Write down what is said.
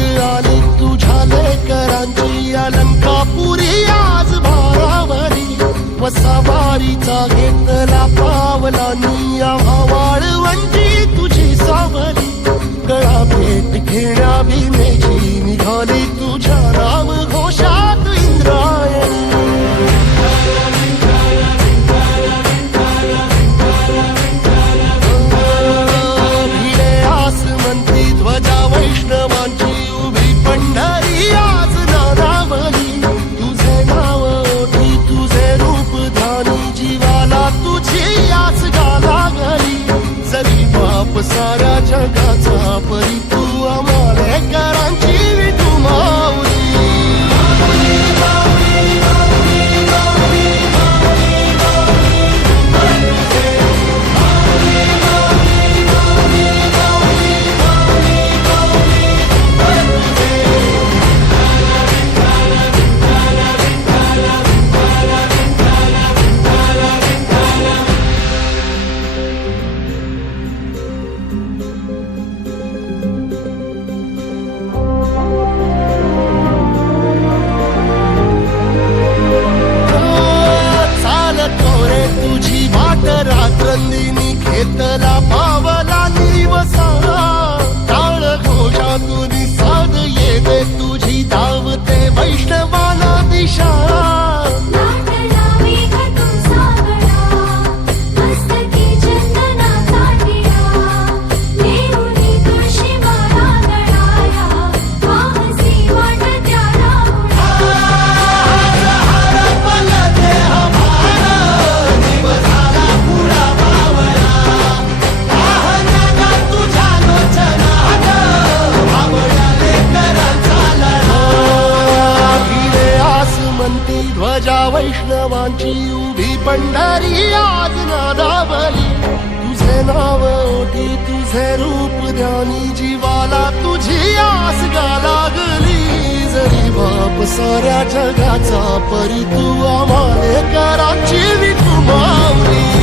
याद आली तुझ्या लेकरांची अलंकापुरी आज भारावरी वसावारीचा घेतला पावलांनी वाळवंटी तुझी सावली गळा भेट घेण्या भीमेची निघाली तुझ्या नाम घोषात इंद्रायणी भिडे आसमंती ध्वजा वैष्णवांची उभी पंढरी आज नानावली तुझे नाव ओठी तुझे रूप ध्यानी जीवाला तुझी आस गाला गली जरी बाप साऱ्या जगाचा परी तू आमालेकरांची विठू माऊली तुझी वाट रात्रंदिनी घेतला पावला निवसा टाळ घोषातून साध येते तुझी धावते वैष्णवाला दिशा ध्वजा वैष्णवांची उभी पंढरी आज नादावली तुझे नाव ओठी तुझे रूप ध्यानी जीवाला तुझी आस गा लागली जरी बाप साऱ्या जगाचा परी तू आमालेकरांची विठू माऊली